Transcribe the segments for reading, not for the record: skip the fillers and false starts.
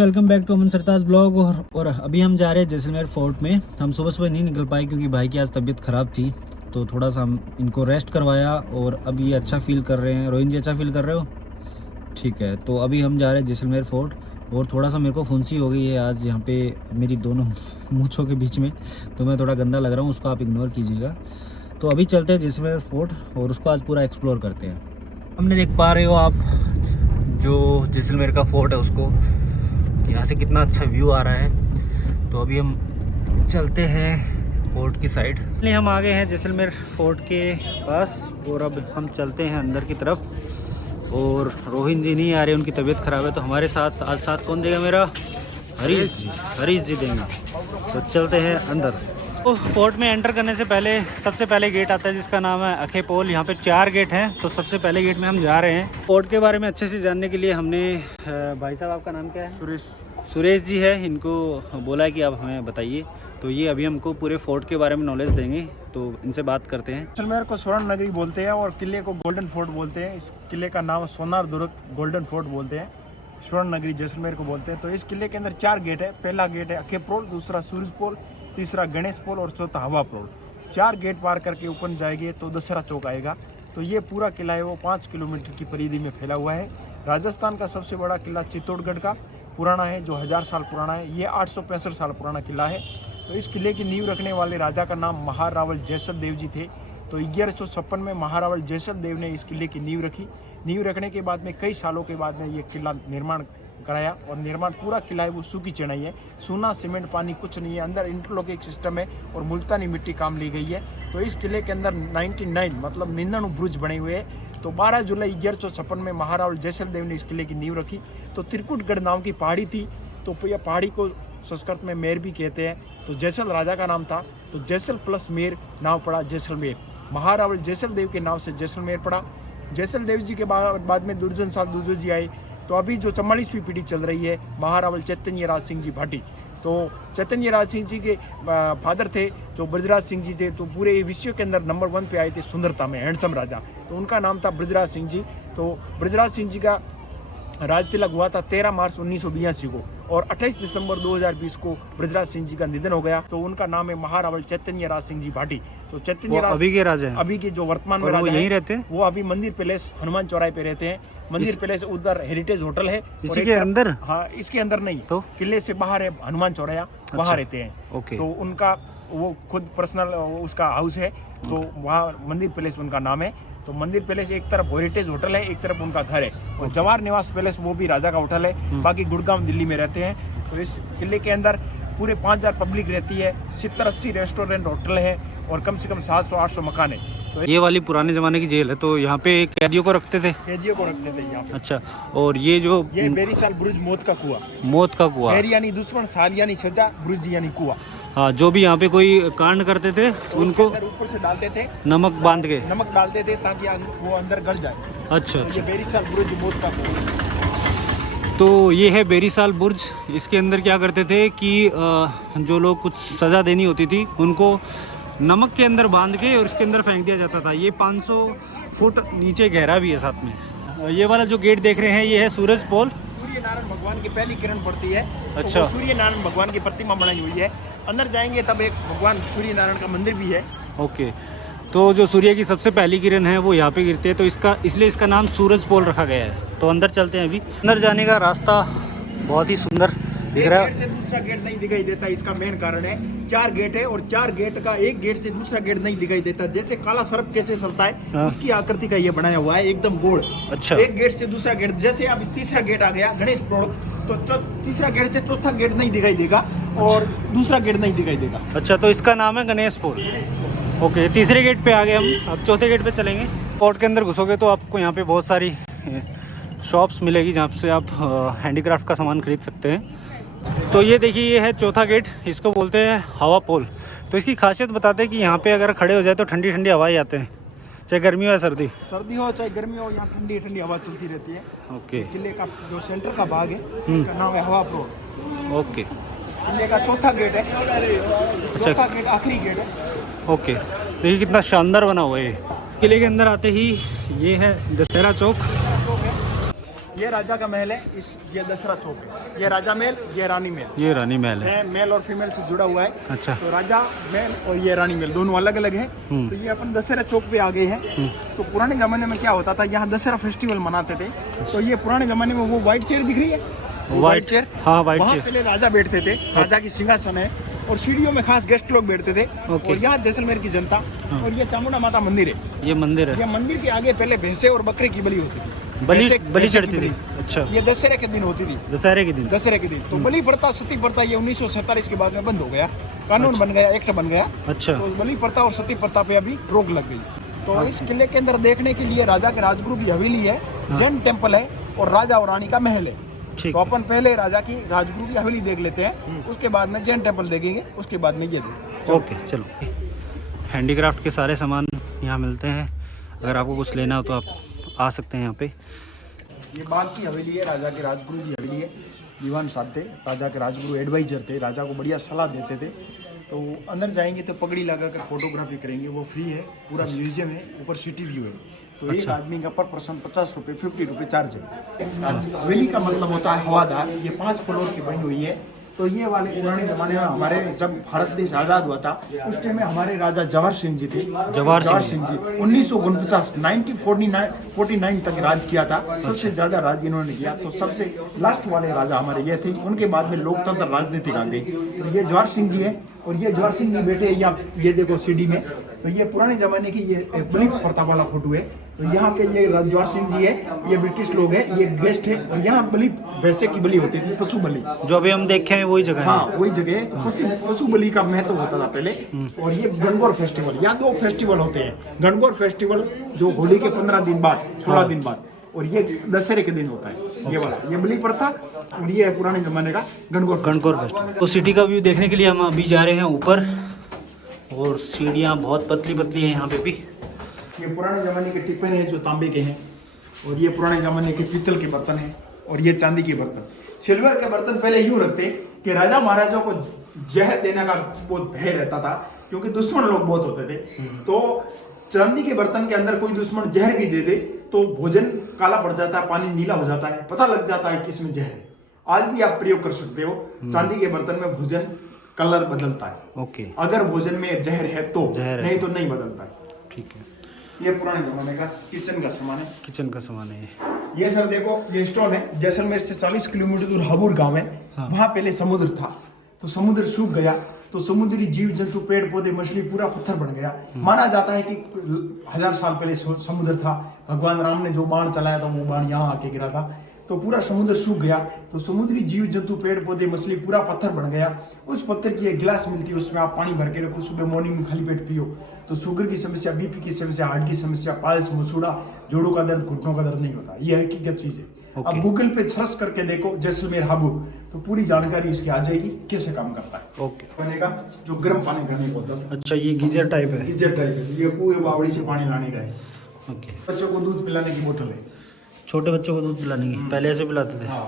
Welcome back to Aman Sartaj blog. और अभी हम जा रहे हैं जैसलमेर फोर्ट में। हम सुबह सुबह नहीं निकल पाए क्योंकि भाई की आज तबीयत ख़राब थी, तो थोड़ा सा हम इनको रेस्ट करवाया और अब ये अच्छा फील कर रहे हैं। रोहिन जी अच्छा फील कर रहे हो? ठीक है, तो अभी हम जा रहे हैं जैसलमेर फोर्ट। और थोड़ा सा मेरे को फुंसी हो गई है आज यहाँ पे मेरी दोनों मूँछों के बीच में, तो मैं थोड़ा गंदा लग रहा हूँ, उसको आप इग्नोर कीजिएगा। तो अभी चलते हैं जैसलमेर फोर्ट और उसको आज पूरा एक्सप्लोर करते हैं। हमने देख पा रहे हो आप जो जैसलमेर का फोर्ट है, उसको यहाँ से कितना अच्छा व्यू आ रहा है। तो अभी हम चलते हैं फोर्ट की साइड। हम आ गए हैं जैसलमेर फोर्ट के पास और अब हम चलते हैं अंदर की तरफ। और रोहिन जी नहीं आ रहे, उनकी तबीयत ख़राब है, तो हमारे साथ आज साथ कौन देगा? मेरा हरीश जी देंगे। तो चलते हैं अंदर। तो फोर्ट में एंटर करने से पहले सबसे पहले गेट आता है जिसका नाम है अखे पोल। यहाँ पे 4 गेट हैं, तो सबसे पहले गेट में हम जा रहे हैं। फोर्ट के बारे में अच्छे से जानने के लिए हमने भाई साहब, आपका नाम क्या है? सुरेश जी है, इनको बोला है कि आप हमें बताइए। तो ये अभी हमको पूरे फोर्ट के बारे में नॉलेज देंगे, तो इनसे बात करते हैं। जैसलमेर को स्वर्ण नगरी बोलते हैं और किले को गोल्डन फोर्ट बोलते हैं। इस किले का नाम सोनार दुर्ग गोल्डन फोर्ट बोलते हैं, स्वर्ण नगरी जैसलमेर को बोलते हैं। तो इस किले के अंदर 4 गेट है। पहला गेट है अखे पोल, दूसरा सूरज पोल, तीसरा गणेश पोल और चौथा हवा पोल। 4 गेट पार करके ऊपर जाएंगे तो दशहरा चौक आएगा। तो ये पूरा किला है वो 5 किलोमीटर की परिधि में फैला हुआ है। राजस्थान का सबसे बड़ा किला चित्तौड़गढ़ का पुराना है, जो 1000 साल पुराना है। ये 865 साल पुराना किला है। तो इस किले की नींव रखने वाले राजा का नाम महारावल जैसल देव जी थे। तो 1156 में महारावल जैसल देव ने इस किले की नींव रखी। नींव रखने के बाद में कई सालों के बाद में ये किला निर्माण कराया और निर्माण पूरा किला है वो सूखी चिनाई है, सोना सीमेंट पानी कुछ नहीं है। अंदर इंटरलॉकिंग सिस्टम है और मुल्तानी मिट्टी काम ली गई है। तो इस किले के अंदर 99 मतलब 99 बुर्ज बने हुए हैं। तो 12 जुलाई 1156 में महारावल जैसल देव ने इस किले की नींव रखी। तो त्रिकुटगढ़ नाम की पहाड़ी थी, तो यह पहाड़ी को संस्कृत में मेर भी कहते हैं। तो जैसल राजा का नाम था, तो जैसल प्लस मेर नाम पड़ा जैसलमेर। महारावल जैसल देव के नाम से जैसलमेर पड़ा। जैसल देव जी के बाद में दुर्जन साल दुर्जन जी आए। तो अभी जो 44वीं पीढ़ी चल रही है, महारावल चैतन्य राज सिंह जी भाटी। तो चैतन्य राज सिंह जी के फादर थे जो ब्रजराज सिंह जी थे। तो पूरे विश्व के अंदर नंबर 1 पे आए थे सुंदरता में, हैंडसम राजा। तो उनका नाम था ब्रजराज सिंह जी। तो ब्रजराज सिंह जी का राज तिलक हुआ था 13 मार्च 1982 को और 28 दिसंबर 2020 को ब्रजराज सिंह जी का निधन हो गया। तो उनका नाम है महारावल चैतन्य राज सिंह जी भाटी। तो चैतन्य राज अभी के राजा हैं? अभी के जो वर्तमान में राजा यहीं रहते हैं? वो अभी मंदिर पैलेस हनुमान चौराहे पे रहते हैं। मंदिर पैलेस उधर हेरिटेज होटल है। इसी के अंदर? हाँ, इसके अंदर नहीं, तो किले से बाहर है हनुमान चौराहा, वहाँ रहते हैं। ओके। तो उनका वो खुद पर्सनल उसका हाउस है, तो वहाँ मंदिर पैलेस उनका नाम है। तो मंदिर पैलेस एक तरफ हेरिटेज होटल है, एक तरफ उनका घर है। और जवाहर निवास पैलेस वो भी राजा का होटल है। बाकी गुड़गांव दिल्ली में रहते हैं। तो इस किले के अंदर पूरे 5000 पब्लिक रहती है, 70-80 रेस्टोरेंट होटल है और कम से कम 700-800 मकान है। तो ये वाली पुराने जमाने की जेल है, तो यहाँ पे कैदियों को रखते थे? कैदियों को रखते थे यहाँ पे। अच्छा, और ये जो ये बेरीसाल बुर्ज मौत का कुआं। मौत का कुआं? बैर यानी दुश्मन, साल यानी सजा, बुर्ज यानी कुआं। हाँ, जो भी यहाँ पे कोई कांड करते थे उनको ऊपर से डालते थे, नमक बांध के नमक डालते थे ताकि वो अंदर गल जाए। अच्छा तो ये बेरीसाल बुर्ज मौत का कुआं। तो ये है बेरीसाल बुर्ज। इसके अंदर क्या करते थे कि जो लोग कुछ सज़ा देनी होती थी उनको नमक के अंदर बांध के और उसके अंदर फेंक दिया जाता था। ये 500 फुट नीचे गहरा भी है साथ में। ये वाला जो गेट देख रहे हैं ये है सूरज पोल। सूर्य नारायण भगवान की पहली किरण पड़ती है। अच्छा। तो सूर्य नारायण भगवान की प्रतिमा बनाई हुई है। अंदर जाएंगे तब एक भगवान सूर्य नारायण का मंदिर भी है। ओके, तो जो सूर्य की सबसे पहली किरण है वो यहाँ पे गिरती है, तो इसलिए इसका नाम सूरज पोल रखा गया है। तो अंदर चलते हैं। अभी अंदर जाने का रास्ता बहुत ही सुंदर दिख रहा है। गेट से दूसरा गेट नहीं दिखाई देता, इसका मेन कारण है 4 गेट है और 4 गेट का एक गेट से दूसरा गेट नहीं दिखाई देता। जैसे काला सर्प कैसे चलता है, हाँ। उसकी आकृति का ये बनाया हुआ है, एकदम गोल। अच्छा। एक गेट से दूसरा गेट, जैसे अभी तीसरा गेट आ गया गणेश पोल, तो तीसरा गेट से चौथा गेट नहीं दिखाई देगा और दूसरा गेट नहीं दिखाई देगा। अच्छा, तो इसका नाम है गणेश पोल। ओके, तीसरे गेट पे आ गए हम, अब चौथे गेट पे चलेंगे। फोर्ट के अंदर घुसोगे तो आपको यहाँ पे बहुत सारी शॉप्स मिलेगी जहाँ से आप हैंडीक्राफ्ट का सामान खरीद सकते हैं। तो ये देखिए, ये है चौथा गेट, इसको बोलते हैं हवा पोल। तो इसकी खासियत बताते हैं कि यहाँ पे अगर खड़े हो जाए तो ठंडी ठंडी हवाएं आते हैं, चाहे गर्मी हो या सर्दी। सर्दी हो चाहे गर्मी हो, यहाँ ठंडी ठंडी हवा चलती रहती है। ओके। किले का जो सेंटर का भाग है उसका नाम है हवा पोल। ओके। किले का चौथा गेट है। चौथा गेट आखिरी गेट है। ओके, देखिए कितना शानदार बना हुआ है। किले के अंदर आते ही ये है दशहरा चौक। ये राजा का महल है, ये दशहरा चौक है। ये राजा महल, ये रानी महल। ये रानी महल है। मेल और फीमेल से जुड़ा हुआ है। अच्छा। तो राजा महल और ये रानी महल दोनों अलग अलग है। तो ये अपन दशहरा चौक पे आ गए हैं। तो पुराने जमाने में क्या होता था, यहाँ दशहरा फेस्टिवल मनाते थे। तो ये पुराने जमाने में वो व्हाइट चेयर दिख रही है, व्हाइट चेयर, हाँ व्हाइट वहाँ चेयर। पहले राजा बैठते थे, राजा की सिंहासन है और सीढ़ियों में खास गेस्ट लोग बैठते थे। और यहाँ जैसलमेर की जनता। और ये चामुंडा माता मंदिर है। ये मंदिर है। ये मंदिर के आगे पहले भैंसे और बकरे की बलि होती थी। बलि चढ़ती थी। अच्छा। ये दशहरे के दिन होती थी। दशहरे के दिन। दशहरे के दिन। तो बलि प्रथा, सती प्रथा ये 1947 के बाद में बंद हो गया, कानून बन गया, एक्ट बन गया। अच्छा। तो बलि प्रथा और सती प्रथा पे अभी रोक लग गई। तो इस किले के अंदर देखने के लिए राजा के राजगुरु की हवेली है, जैन टेम्पल है और राजा और रानी का महल है। ठीक। तो अपन पहले राजा की राजगुरु की हवेली देख लेते हैं, उसके बाद में जैन टेम्पल देखेंगे, उसके बाद में ये देखेंगे। ओके चलो। हैंडीक्राफ्ट के सारे सामान यहाँ मिलते हैं, अगर आपको कुछ लेना हो तो आप आ सकते हैं यहाँ पे। ये बाग की हवेली है, राजा के राजगुरु की हवेली है। दीवान साहब थे, राजा के राजगुरु एडवाइजर थे, राजा को बढ़िया सलाह देते थे। तो अंदर जाएंगे तो पगड़ी लगाकर फोटोग्राफी करेंगे, वो फ्री है, पूरा म्यूजियम है, ऊपर सिटी व्यू है। तो एक आदमी का पर पर्सन 50 रुपये, 50 रुपये चार्ज है। हवेली का मतलब होता है हवादार। ये 5 फ्लोर की बनी हुई है। तो ये वाले पुराने जमाने में हमारे जब भारत देश आज़ाद हुआ था, उस टाइम में हमारे राजा जवाहर सिंह जी थे। जवाहर सिंह जी 1949 1949 तक राज किया था। सबसे ज्यादा राज इन्होंने किया। तो सबसे लास्ट वाले राजा हमारे ये थे। उनके बाद में लोकतंत्र राजनीतिक आ गई। तो ये जवाहर सिंह जी है और ये जवाहर सिंह जी बैठे यहाँ, ये देखो सीढ़ी में। तो ये पुराने जमाने की ये बलि प्रथा वाला फोटो है। तो यहाँ पे ये जवाहर सिंह जी है, ये ब्रिटिश लोग हैं, ये गेस्ट है। और यहाँ बलि वैसे की बलि होती थी, पशु बलि, जो अभी हम देखे हैं वही जगह है। हाँ वही जगह है। पशु बलि का महत्व होता था पहले। और ये गणगौर फेस्टिवल, यहाँ 2 फेस्टिवल होते हैं। गणगौर फेस्टिवल जो होली के 15 दिन बाद, 16 दिन बाद, और ये दशहरे के दिन होता है। ये वाला ये बलि प्रथा और ये है पुराने जमाने का गणगौर फेस्टिवल। तो सिटी का व्यू देखने के लिए हम अभी जा रहे हैं ऊपर, और सीढ़ियाँ बहुत पतली पतली हैं यहाँ पे भी। ये पुराने ज़माने के टिफिन है जो तांबे के हैं, और ये पुराने ज़माने के पीतल के बर्तन हैं, और ये चांदी के बर्तन। सिल्वर के बर्तन पहले यूँ रखते कि राजा महाराजाओं को जहर देने का बहुत भय रहता था, क्योंकि दुश्मन लोग बहुत होते थे। तो चांदी के बर्तन के अंदर कोई दुश्मन जहर भी दे दे तो भोजन काला पड़ जाता है, पानी नीला हो जाता है, पता लग जाता है कि इसमें जहर है। आज भी आप प्रयोग कर सकते हो। चांदी के बर्तन में भोजन कलर बदलता है। ओके। अगर भोजन में जहर है तो, नहीं तो नहीं बदलता है। ठीक है। ये पुराने जमाने का किचन का सामान है। किचन का सामान है ये सर देखो, ये स्टोन है। जैसलमेर से 40 किलोमीटर दूर हाबुर गांव है। वहाँ पहले समुद्र था, तो समुद्र सूख गया, तो समुद्री जीव जंतु, पेड़ पौधे, मछली, पूरा पत्थर बन गया। माना जाता है कि 1000 साल पहले समुद्र था। भगवान राम ने जो बाण चलाया था वो बाण यहाँ आके गिरा था। तो पूरा समुद्र सूख गया, तो समुद्री जीव जंतु, पेड़ पौधे, मछली, पूरा पत्थर बन गया। उस पत्थर की एक गिलास मिलती है, उसमें आप पानी भर के रखो, सुबह मॉर्निंग में खाली पेट पियो। तो शुगर की समस्या, बीपी की समस्या, हार्ट की समस्या, पायल्स, मसूड़ा, जोड़ों का दर्द, घुटनों का दर्द नहीं होता। ये हकीकत चीज है। अब गूगल पे सर्च करके देखो जैसलमेर हाबुर, तो पूरी जानकारी इसकी आ जाएगी कैसे काम करता है। ओके। पानी का जो गर्म पानी करने को होता है। अच्छा, ये गीजर टाइप है। गीजर टाइप है। ये कुएं बावड़ी से पानी लाने का है। ओके। बच्चों को दूध पिलाने की बोतल है। छोटे बच्चों को दूध पिलाने की, पहले ऐसे पिलाते थे। हाँ।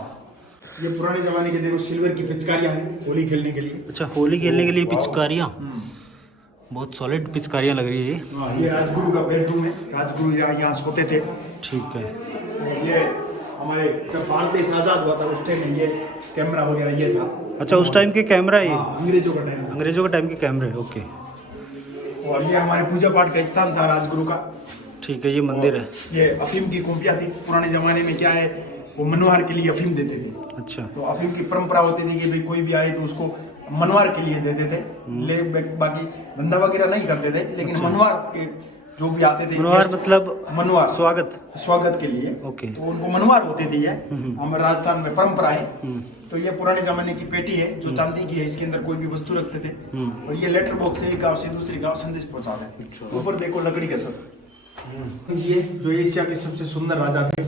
ये पुराने जमाने के देखो सिल्वर की पिचकारियां हैं होली खेलने के लिए। अच्छा, होली खेलने के लिए पिचकारियाँ, बहुत सॉलिड पिचकारियाँ लग रही है ये राजगुरु का बेडरूम है। राजगुरु यहाँ सोते थे। ठीक है। ये हमारे जब भारत देश आजाद हुआ था उस टाइम में ये कैमरा वगैरह ये था। अच्छा, उस टाइम के कैमरा है ये? अंग्रेजों का टाइम। अंग्रेजों के टाइम के कैमरे। ओके। और ये हमारे पूजा पाठ का स्थान था राजगुरु का। ठीक है, ये मंदिर है। ये अफीम की कुंपियाँ थी। पुराने जमाने में क्या है, वो मनोहर के लिए अफीम देते थे। अच्छा। तो अफीम की परंपरा होती थी कि भाई कोई भी आए तो उसको मनवार के लिए देते थे। ले बाकी धंधा वगैरह नहीं करते थे, लेकिन मनवार के जो भी आते थे, मनवार मतलब मनवार स्वागत के लिए। ओके। तो उनको मनवार होते थे। ये हमारे राजस्थान में परंपरा है। तो ये पुराने जमाने की पेटी है जो चांदी की है। इसके अंदर कोई भी वस्तु रखते थे। और ये लेटर बॉक्स है, एक गांव से दूसरे गांव संदेश पहुंचाते हैं। ऊपर देखो लकड़ी का सब जी है, जो एशिया के सबसे सुंदर राजा थे।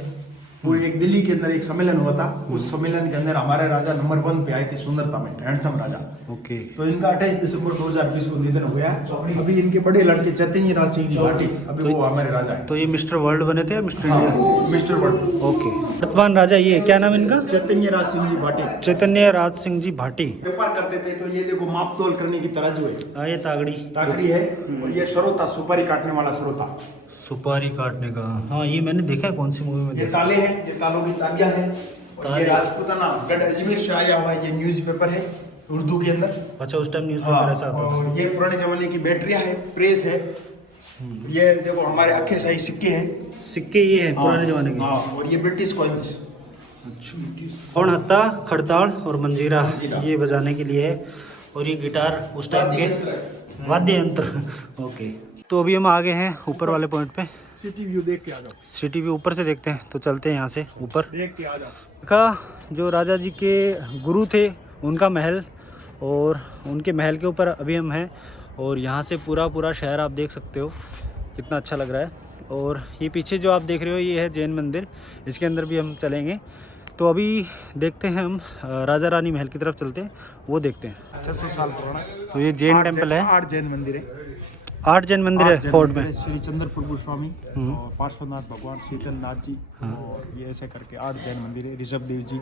पूरे एक दिल्ली के अंदर एक सम्मेलन हुआ था। उस सम्मेलन के अंदर हमारे राजा नंबर 1 पे आए थे सुंदरता में, हैंडसम राजा। ओके। तो इनका 28 दिसंबर 2020 को निधन हुआ है। अभी इनके बड़े लड़के चैतन्य राज सिंह जी भाटी, अभी वो हमारे राजा है। तो ये मिस्टर वर्ल्ड बने थे या mister India? Mister world. Okay. वर्तमान राजा ये क्या नाम इनका? चैतन्य राज सिंह जी भाटी। चैतन्य राज सिंह जी भाटी। व्यापार करते थे। तो ये देखो माप तोल करने की तराजू है। ये तागड़ी है। और ये सरोता, सुपारी काटने वाला सरोता। सुपारी काटने का, हाँ ये मैंने देखा है, कौन सी मूवी में ये ताले हैं, ये तालों की चाबियां हैं। और ये राजपूताना गढ़ अजमेर से आया हुआ ये न्यूज़पेपर है उर्दू के अंदर। अच्छा, उस टाइम न्यूज़पेपर ऐसा आता था। और ये पुराने जमाने की बैटरियां है, प्रेस है। ये देखो हमारे अक्खे शाही सिक्के हैं, सिक्के ये है पुराने जमाने के। हाँ, और ये ब्रिटिश कॉइन्स। और हत्ता, खड़ताल और मंजीरा ये बजाने के लिए है, और ये गिटार उस टाइम के वाद्य यंत्र। ओके, तो अभी हम आ गए हैं ऊपर वाले पॉइंट पे। सिटी व्यू देख के आ जाओ। सिटी व्यू ऊपर से देखते हैं, तो चलते हैं यहाँ से ऊपर। देख के आ जाओ। देखा, जो राजा जी के गुरु थे उनका महल, और उनके महल के ऊपर अभी हम हैं, और यहाँ से पूरा शहर आप देख सकते हो, कितना अच्छा लग रहा है। और ये पीछे जो आप देख रहे हो ये है जैन मंदिर, इसके अंदर भी हम चलेंगे। तो अभी देखते हैं हम राजा रानी महल की तरफ चलते हैं, वो देखते हैं। 600 साल पुराना। तो ये जैन टेम्पल है, 8 जैन मंदिर है। 8 जैन मंदिर है फोर्ट में। श्री चंद्र प्रभु स्वामी और पार्श्वनाथ भगवान, शीतल नाथ जी, और ये ऐसे करके 8 जैन मंदिर है। ऋषभ देव जी,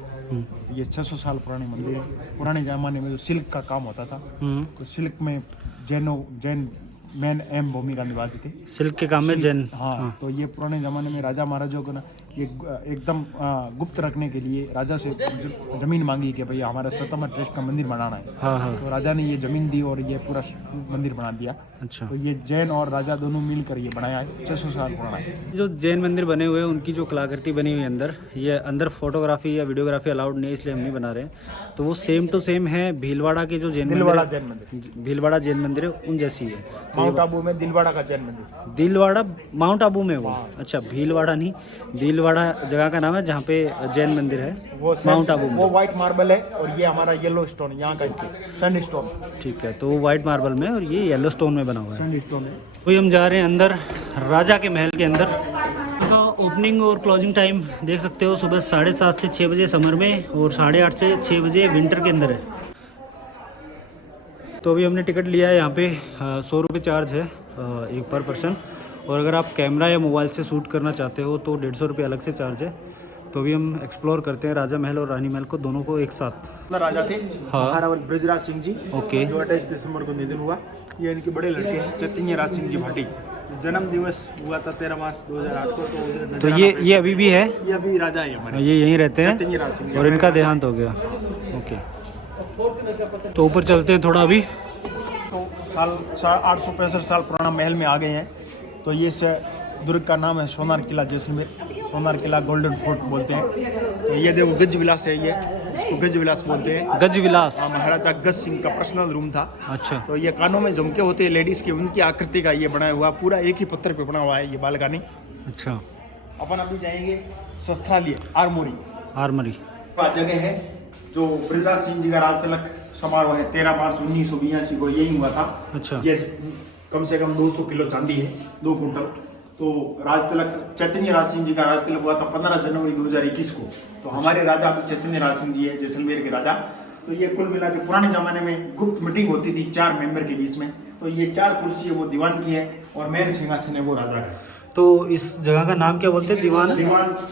ये 600 साल पुराने मंदिर है। पुराने जमाने में जो सिल्क का काम होता था, तो सिल्क में जैन मेन अहम भूमिका निभाते थे। सिल्क के काम में जैन। हाँ, तो ये पुराने जमाने में राजा महाराजाओं को ना ये एकदम गुप्त रखने के लिए राजा से जमीन मांगी कि भैया हमारा स्वतंत्र ट्रस्ट का मंदिर बनाना है। हाँ। तो राजा ने ये जमीन दी और ये पूरा मंदिर बना दिया। अच्छा, तो ये जैन और राजा दोनों मिलकर ये बनाया है, 600 साल पुराना है। जो जैन मंदिर बने हुए हैं उनकी जो कलाकृति बनी हुई है अंदर, ये अंदर फोटोग्राफी या वीडियोग्राफी अलाउड नहीं है, इसलिए हम नहीं बना रहे हैं। तो वो सेम टू सेम है भीलवाड़ा के जो जैन दिलवाड़ा जैन मंदिर, भीलवाड़ा जैन मंदिर है उन जैसी है। माउंट आबू में दिलवाड़ा का जैन मंदिर। दिलवाड़ा माउंट आबू में वो, अच्छा भीलवाड़ा नहीं, दिलवाड़ा जगह का नाम है जहाँ पे जैन मंदिर है, वो माउंट आबू में। वो व्हाइट मार्बल है और ये हमारा येलो स्टोन यहाँ का सैंडस्टोन। ठीक है, तो वो व्हाइट मार्बल में और ये येलो स्टोन में बना हुआ है। सैंडस्टोन है। तो हम जा रहे हैं अंदर, राजा के महल के अंदर। का ओपनिंग और क्लोजिंग टाइम देख सकते हो, सुबह 7:30 से 6 बजे समर में, और 8:30 से 6 बजे विंटर के अंदर है। तो अभी हमने टिकट लिया है यहाँ पे, 100 रुपये चार्ज है एक पर पर्सन, और अगर आप कैमरा या मोबाइल से शूट करना चाहते हो तो 150 रुपये अलग से चार्ज है। तो अभी हम एक्सप्लोर करते हैं राजा महल और रानी महल को, दोनों को एक साथ। राजा थे महारावल ब्रजराज सिंह जी, ओके, जो 28 दिसंबर को निधन हुआ। ये इनके बड़े लड़के हैं चैतन्य राज सिंह जी भाटी, जन्म दिवस हुआ था 13 मार्च 2008 को। तो ये अभी भी है, ये अभी राजा है हमारे, ये यहीं रहते हैं, चैतन्य राज सिंह, और इनका देहांत हो गया। ओके, तो ऊपर चलते हैं थोड़ा अभी। तो 865 साल पुराना महल में आ गए हैं। तो ये दुर्ग का नाम है सोनार किला जैसलमेर, सोनार किला गोल्डन फोर्ट बोलते हैं। तो ये देखो गज विलास है, ये इसको गज विलास बोलते हैं। गज विलास महाराजा गज सिंह का पर्सनल रूम था। अच्छा, तो ये कानों में झुमके होते हैं लेडीज के, उनकी आकृति का ये बनाया हुआ, पूरा एक ही पत्थर पे बना हुआ है ये बालकनी। अच्छा, अपन अभी जाएंगे शस्त्रालय आर्मरी जगह है, जो ब्रजराज सिंह जी का राज तिलक समारोह है 13 मार्च 1982 को यही हुआ था। अच्छा, ये कम से कम 200 किलो चांदी है, 2 कुंटल। तो राज तिलक चैतन्य राज सिंह जी का राज तिलक हुआ था 15 जनवरी 2021 को। तो हमारे राजा अभी चैतन्य राज सिंह जी है, जैसलमेर के राजा। तो ये कुल मिला के पुराने जमाने में गुप्त मीटिंग होती थी 4 मेंबर के बीच में। तो ये 4 कुर्सी है वो दीवान की है, और मेरे सिंहासन है वो राजा का है। तो इस जगह का नाम क्या बोलते हैं? दीवान,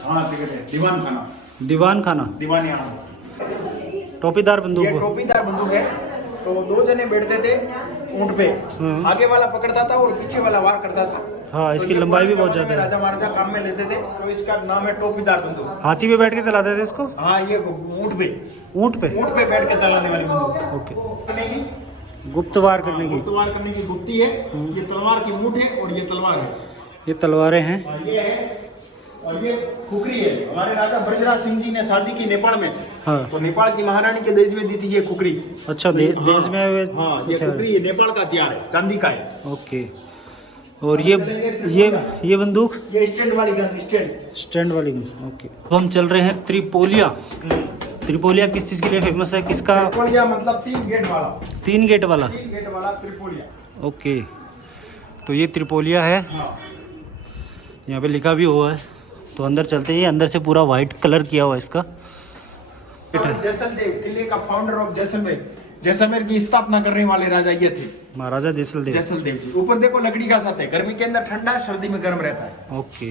हाँ दीवान खाना, दीवान खाना, दीवान। टोपीदार बंदूक, ये टोपीदार बंदूक है। तो 2 जने बैठते थे ऊंट पे, आगे वाला पकड़ता था और पीछे वाला वार करता था। हाँ, इसकी तो लंबाई भी बहुत ज्यादा है। राजा महाराजा काम में लेते थे, तो इसका नाम है टोपीदार बंदूक। हाथी पे बैठ के चलाते थे इसको? हाँ, ये ऊंट पे ऊंट पे बैठ के चलाने वाली बंदूक। ओके, गुप्तवार करने की, गुप्तवार करने की गुप्ती है। ये तलवार की मूठ है और ये तलवार है, ये तलवारें हैं। ये है, और ये खुकरी है। हमारे राजा ब्रजराज सिंह जी ने शादी की नेपाल में, हाँ, तो नेपाल की महारानी के देश में दी थी ये खुकरी। अच्छा, देश में हाँ, ये खुकरी नेपाल का हथियार है, चांदी का है। ओके, और ये बंदूक, ये स्टैंड वाली गन, स्टैंड वाली गन। ओके, तो हम चल रहे हैं त्रिपोलिया। त्रिपोलिया किस चीज़ के लिए फेमस है? किसका? त्रिपोलिया मतलब 3 गेट वाला। 3 गेट वाला, 3 गेट वाला त्रिपोलिया। ओके, तो ये त्रिपोलिया है, यहाँ पे लिखा भी हुआ है। तो अंदर चलते हैं, अंदर से पूरा वाइट कलर किया हुआ है इसका। जैसलदेव किले का फाउंडर ऑफ जैसलमेर की स्थापना करने वाले राजा ये थे, महाराजा जैसलदेव जी। ऊपर देखो लकड़ी का छत है, गर्मी के अंदर ठंडा है, सर्दी में गर्म रहता है। ओके,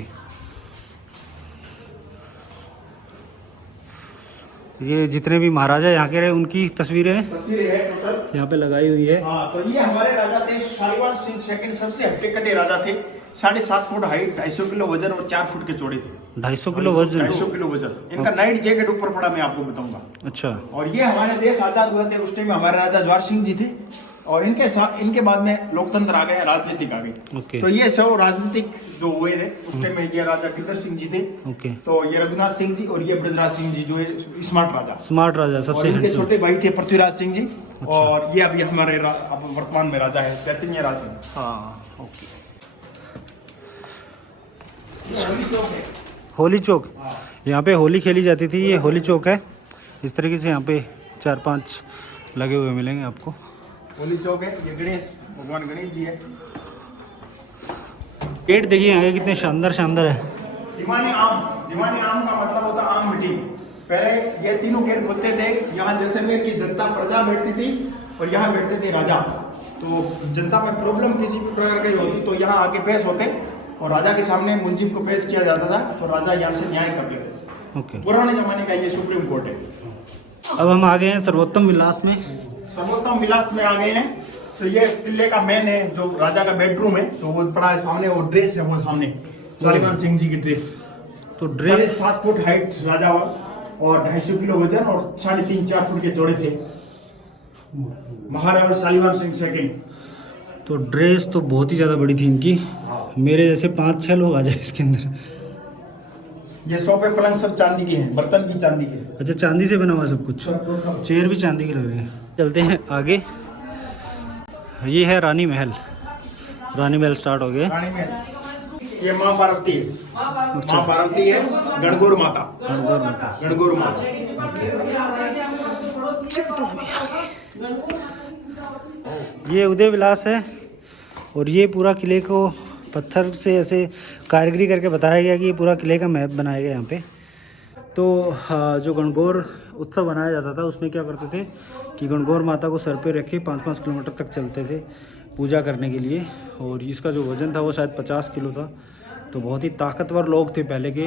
ये जितने भी महाराजा यहाँ के रहे उनकी तस्वीरें हैं टोटल यहाँ पे लगाई हुई है। हाँ, तो ये हमारे राजा थे शालीवान सिंह सेकंड, सबसे हट्टे कट्टे राजा थे। 7.5 फुट हाइट, 250 किलो वजन और 4 फुट के चौड़े थे। 250 किलो वजन। 250 किलो वजन। इनका नाइट जैकेट ऊपर पड़ा, मैं आपको बताऊंगा। अच्छा। और ये हमारे देश आजाद हुए थे उस टाइम हमारे राजा जवाहर सिंह जी थे, और इनके बाद में लोकतंत्र आ गए, राजनीतिक आ गए। तो ये सब राजनीतिक जो हुए थे उस टाइम में, ये राजा गिरधर सिंह जी थे, तो ये रघुनाथ सिंह जी और ये ब्रजराज सिंह जी जो है स्मार्ट राजा सबसे। और इनके छोटे भाई थे पृथ्वीराज सिंह जी। अच्छा। और ये अभी हमारे अब वर्तमान में राजा है चैतन्य राज सिंह। हाँ, ओके। होली चौक, यहाँ पे होली खेली जाती थी, ये होली चौक है। इस तरीके से यहाँ पे 4-5 लगे हुए मिलेंगे आपको। होली चौक है, ये गणेश भगवान गणेश जी है। गेट देखिए आगे कितने शानदार है। दीवाने आम का मतलब होता है आम मीटिंग। पहले ये तीनों गेट खुलते थे, यहाँ जैसलमेर की जनता प्रजा बैठती थी और यहाँ बैठते थे राजा। तो जनता में प्रॉब्लम किसी भी प्रकार की होती तो यहाँ आके पेश होते और राजा के सामने मुंजिम को पेश किया जाता था, तो राजा यहाँ से न्याय करते थे। ओके। पुराने जमाने का ये सुप्रीम कोर्ट है। अब हम आ गए हैं सर्वोत्तम विलास में। सर्वोत्तम विलास में आ गए हैं। तो ये किले का मेन है, जो राजा का बेडरूम है, तो वो पड़ा है सामने, वो ड्रेस है वो सामने शालीमार सिंह जी की ड्रेस। तो ड्रेस 7.5 फुट हाइट राजा और 250 किलो वजन और 3.5-4 फुट के चौड़े थे, महाराजा शालीमार सिंह सेकंड। तो ड्रेस तो बहुत ही ज़्यादा बड़ी थी इनकी, मेरे जैसे 5-6 लोग आ जाए इसके अंदर। ये सोफे पलंग सब चांदी के हैं, बर्तन भी चांदी के। अच्छा, चांदी से बना हुआ सब कुछ, चेयर भी चांदी के लग रहे हैं। चलते हैं आगे। ये है रानी महल। रानी महल स्टार्ट हो गया। रानी महल, ये माँ पार्वती है। माँ पार्वती है, गणगौर माता। गणगौर माता। ये उदय विलास है और ये पूरा किले को पत्थर से ऐसे कारीगरी करके बताया गया कि ये पूरा किले का मैप बनाया गया यहाँ पे। तो जो गणगौर उत्सव बनाया जाता था उसमें क्या करते थे कि गणगौर माता को सर पे रखे 5-5 किलोमीटर तक चलते थे पूजा करने के लिए, और इसका जो वज़न था वो शायद 50 किलो था। तो बहुत ही ताकतवर लोग थे पहले के।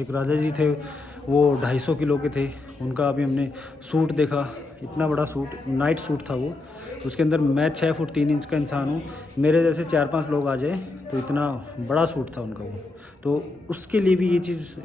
एक राजा जी थे, वो 250 किलो के थे। उनका अभी हमने सूट देखा, इतना बड़ा सूट, नाइट सूट था वो। उसके अंदर मैं 6 फुट 3 इंच का इंसान हूँ, मेरे जैसे 4-5 लोग आ जाए तो इतना बड़ा सूट था उनका वो। तो उसके लिए भी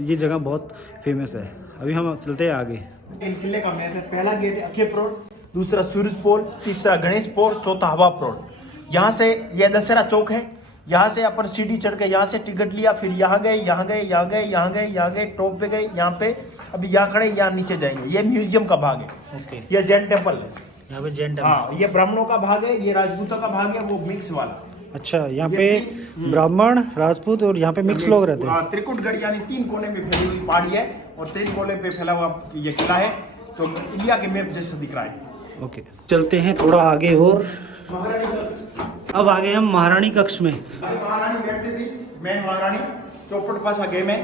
ये जगह बहुत फेमस है। अभी हम चलते हैं आगे। इन किले का मैप है। पहला गेट है अखे प्रोड, दूसरा सूरज पोल, तीसरा गणेश पोल, चौथा हवा प्रोड। यहाँ से यह दशहरा चौक है। यहाँ से अपन सीढ़ी चढ़ के यहाँ से टिकट लिया, फिर यहाँ गए, टॉप पे गए, यहाँ पे अभी यहाँ खड़े, यहाँ नीचे जाएंगे। ये म्यूजियम का भाग है। ओके। ये जैन टेम्पल है। यहाँ पे जैन टेम्पल। हाँ, ये ब्राह्मणों का भाग है, ये राजपूतों का भाग है, वो मिक्स वाला। अच्छा, यहाँ पे ब्राह्मण, राजपूत और यहाँ पे मिक्स लोग रहते हैं। त्रिकुटगढ़ यानी 3 कोने में फैली हुई पहाड़ी है और 3 कोने पे फैला हुआ ये किला है, तो इंडिया के मैप जैसा दिख रहा है। ओके, चलते हैं थोड़ा आगे और महारानी कक्ष। अब आ गए हम महारानी कक्ष में। महारानी बैठती थी, मेन महारानी चौपट पासा गेम है।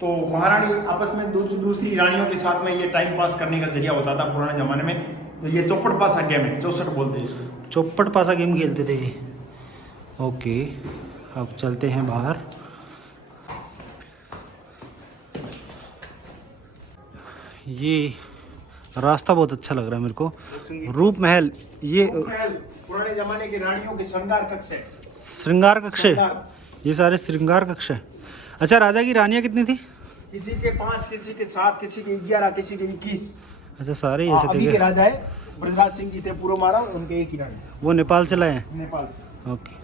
तो महारानी आपस में दूसरी रानियों के साथ में ये टाइम पास करने का जरिया होता था पुराने जमाने में। तो ये चौपट पासा गेम है, 64 बोलते हैं इसको। चौपट पासा गेम खेलते थे ये। ओके, अब चलते हैं बाहर। ये रास्ता बहुत अच्छा लग रहा है मेरे को। रूप महल, ये पुराने जमाने की रानियों के श्रृंगार कक्ष है। श्रृंगार कक्ष है, ये सारे श्रृंगार कक्ष है। अच्छा, राजा की रानियाँ कितनी थी? किसी के 5, किसी के 7, किसी के 11, किसी के 21। अच्छा, सारे ऐसे थे। अभी के राजा है ब्रजराज सिंह जी थे, पूर्व महाराज, उनके एक ही रानी। वो नेपाल से लाए हैं? नेपाल से। ओके।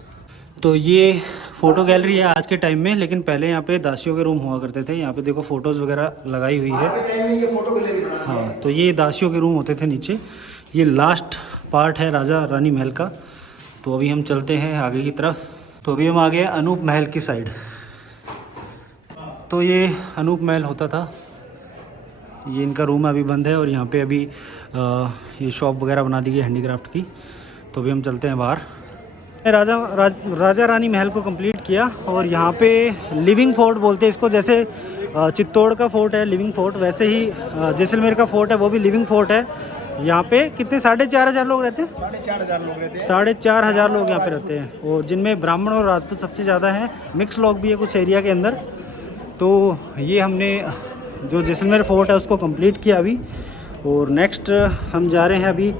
तो ये फ़ोटो गैलरी है आज के टाइम में, लेकिन पहले यहाँ पे दासियों के रूम हुआ करते थे। यहाँ पे देखो फ़ोटोज़ वगैरह लगाई हुई है। आज के टाइम में ये फोटो गैलरी बना है। हाँ, तो ये दासियों के रूम होते थे नीचे। ये लास्ट पार्ट है राजा रानी महल का। तो अभी हम चलते हैं आगे की तरफ। तो अभी हम आ गए अनूप महल की साइड। तो ये अनूप महल होता था, ये इनका रूम अभी बंद है और यहाँ पे अभी ये शॉप वगैरह बना दी गई हैंडीक्राफ्ट की। तो अभी हम चलते हैं बाहर। राजा रानी महल को कंप्लीट किया और यहाँ पे लिविंग फोर्ट बोलते हैं इसको। जैसे चित्तौड़ का फोर्ट है लिविंग फोर्ट, वैसे ही जैसलमेर का फोर्ट है वो भी लिविंग फोर्ट है। यहाँ पे कितने 4,500 लोग रहते हैं? 4,500 लोग रहते हैं। 4,500 लोग यहाँ पे रहते हैं, और जिनमें ब्राह्मण और राजपूत सबसे ज़्यादा हैं। मिक्स लोग भी है कुछ एरिया के अंदर। तो ये हमने जो जैसलमेर फोर्ट है उसको कंप्लीट किया अभी, और नेक्स्ट हम जा रहे हैं अभी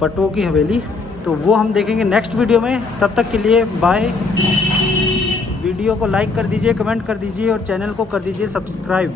पटवों की हवेली। तो वो हम देखेंगे नेक्स्ट वीडियो में। तब तक के लिए बाय। वीडियो वीडियो को लाइक कर दीजिए, कमेंट कर दीजिए और चैनल को कर दीजिए सब्सक्राइब।